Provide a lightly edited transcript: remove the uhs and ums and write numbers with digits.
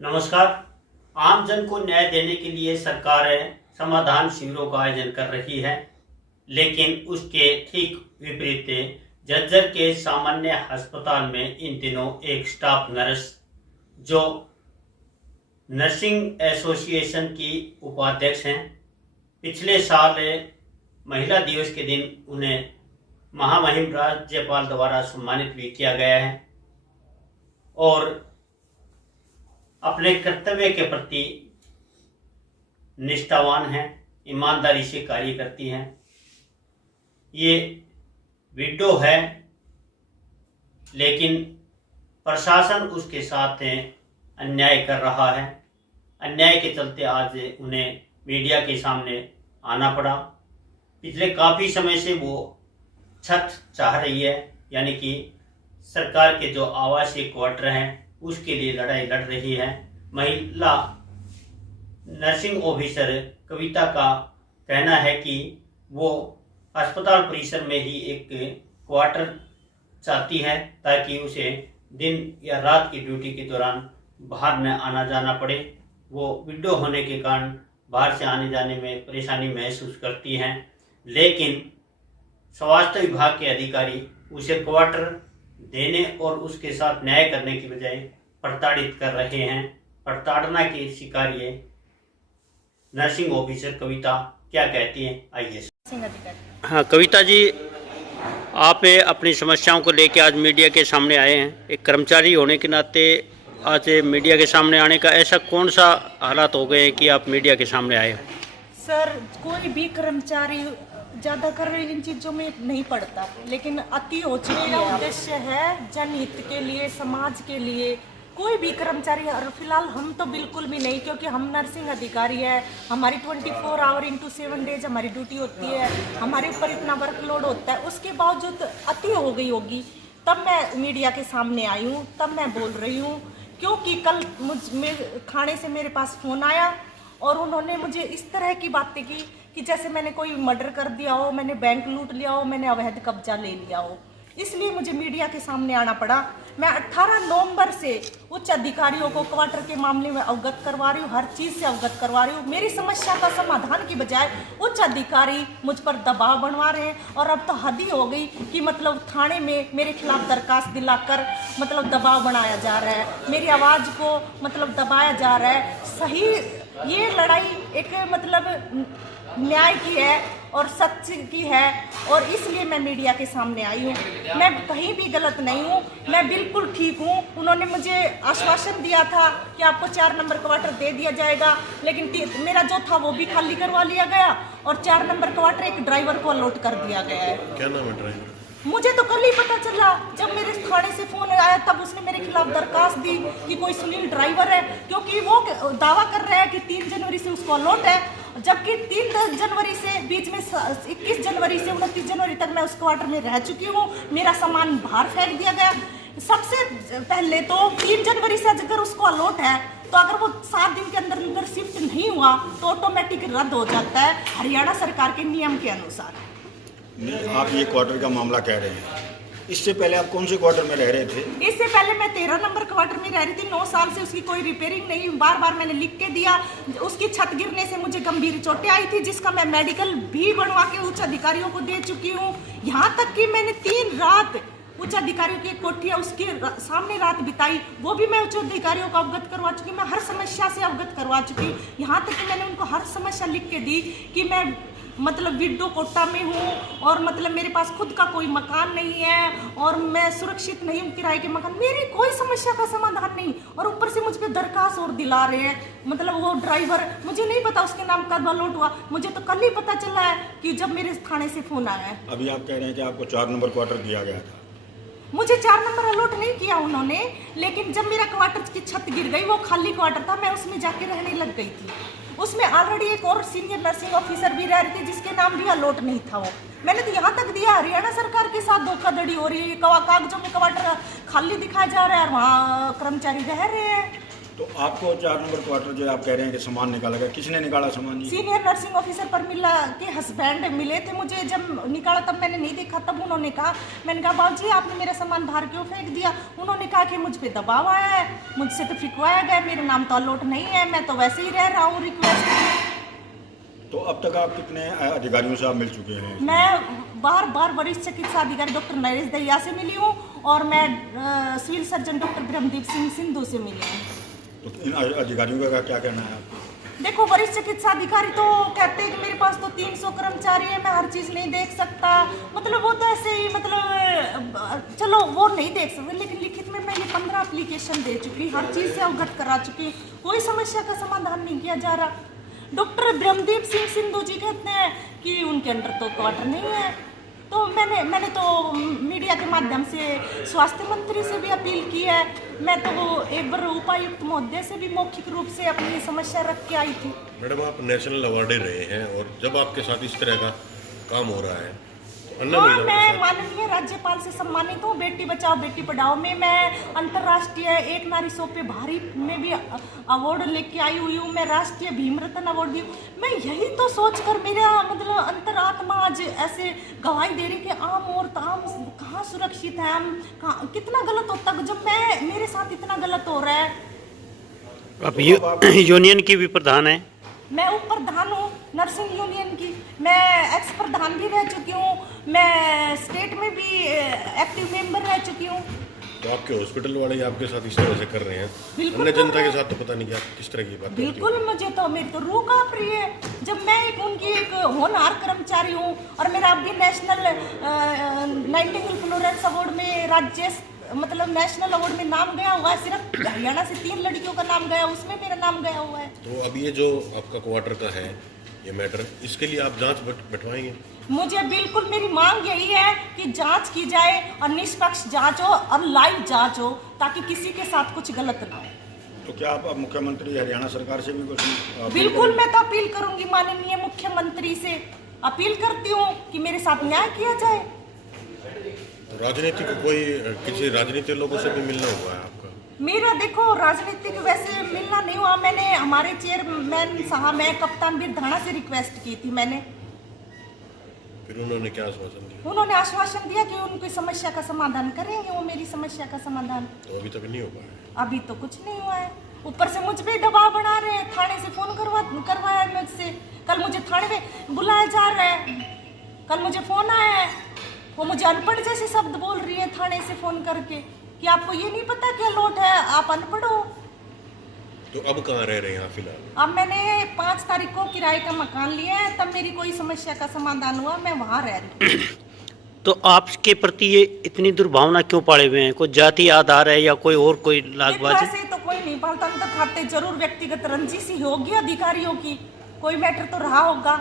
नमस्कार। आम जन को न्याय देने के लिए सरकार समाधान शिविरों का आयोजन कर रही है, लेकिन उसके ठीक विपरीत झज्जर के सामान्य अस्पताल में इन दिनों एक स्टाफ नर्स, जो नर्सिंग एसोसिएशन की उपाध्यक्ष हैं, पिछले साल महिला दिवस के दिन उन्हें महामहिम राज्यपाल द्वारा सम्मानित भी किया गया है और अपने कर्तव्य के प्रति निष्ठावान हैं, ईमानदारी से कार्य करती हैं। ये विडो है, लेकिन प्रशासन उसके साथ अन्याय कर रहा है। अन्याय के चलते आज उन्हें मीडिया के सामने आना पड़ा। पिछले काफ़ी समय से वो छत चाह रही है, यानी कि सरकार के जो आवासीय क्वार्टर हैं उसके लिए लड़ाई लड़ रही है। महिला नर्सिंग ऑफिसर कविता का कहना है कि वो अस्पताल परिसर में ही एक क्वार्टर चाहती है, ताकि उसे दिन या रात की ड्यूटी के दौरान बाहर न आना जाना पड़े। वो विडो होने के कारण बाहर से आने जाने में परेशानी महसूस करती हैं, लेकिन स्वास्थ्य विभाग के अधिकारी उसे क्वार्टर देने और उसके साथ न्याय करने की बजाय प्रताड़ित कर रहे हैं। प्रताड़ना के शिकार ये नर्सिंग ऑफिसर कविता क्या कहती हैं, आइए। हाँ कविता जी, आप अपनी समस्याओं को लेकर आज मीडिया के सामने आए हैं। एक कर्मचारी होने के नाते आज मीडिया के सामने आने का ऐसा कौन सा हालात हो गए हैं कि आप मीडिया के सामने आए हो? सर, कोई भी कर्मचारी ज़्यादा कर इन चीज़ों में नहीं पड़ता, लेकिन अति हो चुकी है। उद्देश्य है जनहित के लिए, समाज के लिए। कोई भी कर्मचारी, और फिलहाल हम तो बिल्कुल भी नहीं, क्योंकि हम नर्सिंग अधिकारी है। हमारी 24 आवर इंटू 7 डेज हमारी ड्यूटी होती है। हमारे ऊपर इतना वर्कलोड होता है, उसके बावजूद अति हो गई होगी तब मैं मीडिया के सामने आई हूँ, तब मैं बोल रही हूँ। क्योंकि कल थाने से मेरे पास फ़ोन आया और उन्होंने मुझे इस तरह की बातें की कि जैसे मैंने कोई मर्डर कर दिया हो, मैंने बैंक लूट लिया हो, मैंने अवैध कब्जा ले लिया हो। इसलिए मुझे मीडिया के सामने आना पड़ा। मैं 18 नवंबर से उच्च अधिकारियों को क्वार्टर के मामले में अवगत करवा रही हूँ, हर चीज़ से अवगत करवा रही हूँ। मेरी समस्या का समाधान की बजाय उच्च अधिकारी मुझ पर दबाव बनवा रहे हैं, और अब तो हद ही हो गई कि मतलब थाने में मेरे खिलाफ दरखास्त दिलाकर मतलब दबाव बनाया जा रहा है, मेरी आवाज़ को मतलब दबाया जा रहा है। सही, ये लड़ाई एक मतलब न्याय की है और सत्य की है, और इसलिए मैं मीडिया के सामने आई हूँ। मैं कहीं भी गलत नहीं हूँ, मैं बिल्कुल ठीक हूँ। उन्होंने मुझे आश्वासन दिया था कि आपको 4 नंबर क्वार्टर दे दिया जाएगा, लेकिन मेरा जो था वो भी खाली करवा लिया गया, और 4 नंबर क्वार्टर एक ड्राइवर को अलॉट कर दिया गया है। क्या नाम है ड्राइवर? मुझे तो कल ही पता चला, जब मेरे थाने से फ़ोन आया तब उसने मेरे खिलाफ दरखास्त दी कि कोई सुनील ड्राइवर है, क्योंकि वो दावा कर रहा है कि 3 जनवरी से उसको अलॉट है, जबकि 3 जनवरी से बीच में 21 जनवरी से 29 जनवरी तक मैं उस क्वार्टर में रह चुकी हूँ। मेरा सामान बाहर फेंक दिया गया। सबसे पहले तो 3 जनवरी से अगर उसको अलॉट है, तो अगर वो 7 दिन के अंदर अंदर शिफ्ट नहीं हुआ तो ऑटोमेटिक रद्द हो जाता है हरियाणा सरकार के नियम के अनुसार। आप ये क्वार्टर का मामला कह रहे हैं, इससे पहले आप कौन से क्वार्टर में रह रहे थे? इससे पहले मैं 13 नंबर क्वार्टर में रह रही थी। 9 साल से उसकी कोई रिपेयरिंग नहीं, बार बार मैंने लिख के दिया। उसकी छत गिरने से मुझे गंभीर चोटें आई थी, जिसका मैं मेडिकल भी बनवा के उच्च अधिकारियों को दे चुकी हूँ। यहाँ तक कि मैंने 3 रात उच्च अधिकारियों की कोठिया उसके सामने रात बिताई, वो भी मैं उच्च अधिकारियों को अवगत करवा चुकी। मैं हर समस्या से अवगत करवा चुकी। यहाँ तक कि मैंने उनको हर समस्या लिख के दी कि मैं मतलब विडो कोटा में हूँ, और मतलब मेरे पास खुद का कोई मकान नहीं है, और मैं सुरक्षित नहीं हूँ किराए के मकान। मेरी कोई समस्या का समाधान नहीं, और ऊपर से मुझ पर दरखास्त और दिला रहे हैं। मतलब वो ड्राइवर, मुझे नहीं पता उसके नाम कब अलॉट हुआ, मुझे तो कल ही पता चला है कि जब मेरे थाने से फ़ोन आया है। अभी आप कह रहे हैं कि आपको 4 नंबर क्वार्टर दिया गया था। मुझे 4 नंबर अलॉट नहीं किया उन्होंने, लेकिन जब मेरा क्वार्टर की छत गिर गई, वो खाली क्वार्टर था, मैं उसमें जाके रहने लग गई थी। उसमें ऑलरेडी एक और सीनियर नर्सिंग ऑफिसर भी रह रही थी, जिसके नाम भी अलॉट नहीं था। वो मैंने तो यहाँ तक दिया, हरियाणा सरकार के साथ धोखाधड़ी हो रही है। कागजों में क्वार्टर खाली दिखाया जा रहा है और वहाँ कर्मचारी रह रहे हैं। तो आपको 4 नंबर क्वार्टर जो आप कह रहे हैं कि सामान निकाला गया, किसने निकाला सामान जी? सीनियर नर्सिंग ऑफिसर परमिला के हस्बैंड मिले थे मुझे, जब निकाला तब मैंने नहीं देखा। तब उन्होंने कहा, मैंने कहा बाबूजी आपने मेरा सामान बाहर क्यों फेंक दिया? उन्होंने कहा कि मुझ पे दबाव आया है, मुझसे तो फिकवाया गया, मेरा नाम तो अलॉट नहीं है, मैं तो वैसे ही रह रहा हूँ रिक्वेस्ट। तो अब तक आप कितने अधिकारियों से आप मिल चुके हैं? मैं बार वरिष्ठ चिकित्सा अधिकारी डॉक्टर नरेश दहिया से मिली हूँ और मैं civil surgeon doctor Brahmdeep Singh Sindhu से मिली हूँ। तो इन अधिकारियों का क्या कहना है आपको? देखो, वरिष्ठ चिकित्सा अधिकारी तो कहते हैं कि मेरे पास तो 300 कर्मचारी है, मैं हर चीज़ नहीं देख सकता। मतलब वो तो ऐसे ही, मतलब चलो वो नहीं देख सकते, लेकिन लिखित में मैं ये 15 एप्लीकेशन दे चुकी, हर चीज़ से अवगत करा चुकी, कोई समस्या का समाधान नहीं किया जा रहा। डॉक्टर ब्रह्मदीप सिंह सिंधु जी कहते हैं कि उनके अंडर तो क्वार्टर नहीं है। तो मैंने तो मीडिया के माध्यम से स्वास्थ्य मंत्री से भी अपील की है। मैं तो वो एक बार उपायुक्त महोदय से भी मौखिक रूप से अपनी समस्या रख के आई थी। मैडम, आप नेशनल अवार्ड रहे हैं और जब आपके साथ इस तरह का काम हो रहा है, हाँ, मैं माननीय राज्यपाल से सम्मानित हूँ। बेटी बचाओ बेटी पढ़ाओ में मैं अंतर्राष्ट्रीय एक नारी सौ पे भारी में भी अवार्ड लेके आई हुई हूँ। मैं राष्ट्रीय भीम रत्न अवार्ड भी। मैं यही तो सोचकर मेरा मतलब अंतरात्मा आज ऐसे गवाही दे रही कि आम औरत आम कहाँ सुरक्षित है, हम कहाँ, कितना गलत होता है जब मैं मेरे साथ इतना गलत हो रहा है। आप यूनियन की भी प्रधान है? मैं उप प्रधान हूँ नर्सिंग यूनियन की, मैं एक्स प्रधान भी रह चुकी हूँ, मैं स्टेट में भी एक्टिव मेंबर रह चुकी हूँ। तो आपके हॉस्पिटल वाले ही आपके साथ इस तरह से कर रहे हैं, बिल्कुल अन्य कर जनता रहे के हैं। साथ तो पता नहीं क्या किस तरह की बात करती बिल्कुल, हैं। मुझे तो मेरी तो रूह कांप रही है जब मैं एक उनकी एक होनहार कर्मचारी हूँ और मेरा अभी नेशनल नाइटिंगेल फ्लोरेंस अवार्ड में राज्य मतलब नेशनल अवार्ड में नाम गया हुआ है। सिर्फ हरियाणा से 3 लड़कियों का नाम गया, उसमें मेरा नाम गया हुआ है। तो अब ये जो आपका क्वार्टर का है ये मैटर, इसके लिए आप जांच बैठवाएंगे? मुझे बिल्कुल, मेरी मांग यही है कि जांच की जाए और निष्पक्ष जांच हो और लाइव जांच हो ताकि किसी के साथ कुछ गलत ना हो। तो क्या आप मुख्यमंत्री हरियाणा सरकार से भी कुछ बिल्कुल, मैं तो अपील करूंगी माननीय मुख्यमंत्री से, अपील करती हूँ कि मेरे साथ न्याय किया जाए। तो राजनीति को कोई किसी राजनीतिक लोगों से भी मिलना हुआ है आपका? मेरा देखो राजनीतिक वैसे मिलना नहीं हुआ। मैंने हमारे चेयरमैन साहब, मैं कप्तान वीर धाना से रिक्वेस्ट की थी मैंने। फिर उन्होंने क्या आश्वासन दिया? उन्होंने आश्वासन दिया कि उनकी समस्या का समाधान करेंगे, वो मेरी समस्या का समाधान। तो अभी तक नहीं हो पाया? अभी तो कुछ नहीं हुआ है। ऊपर से मुझ पे दबाव बना रहे हैं, थाने से फोन करवाया है मुझसे। कल मुझे थाने में बुलाया जा रहा है, कल मुझे फोन आया है, वो मुझे अनपढ़ जैसे शब्द बोल रही है थाने से फोन करके कि आपको ये नहीं पता क्या लोट है, आप अनपढ़ हो। तो अब कहाँ रह रहे हैं आप फिलहाल? अब मैंने 5 तारीख को किराए का मकान लिया है, तब मेरी कोई समस्या का समाधान हुआ, मैं वहाँ रह रही हूँ। तो आपके प्रति ये इतनी दुर्भावना क्यों पाले हुए हैं? कोई जाति आधार है या कोई और कोई लागबाजी? ऐसे तो कोई नहीं पालता, अंतर खाते जरूर व्यक्तिगत रंजिश ही होगी अधिकारियों की, कोई मैटर तो रहा होगा।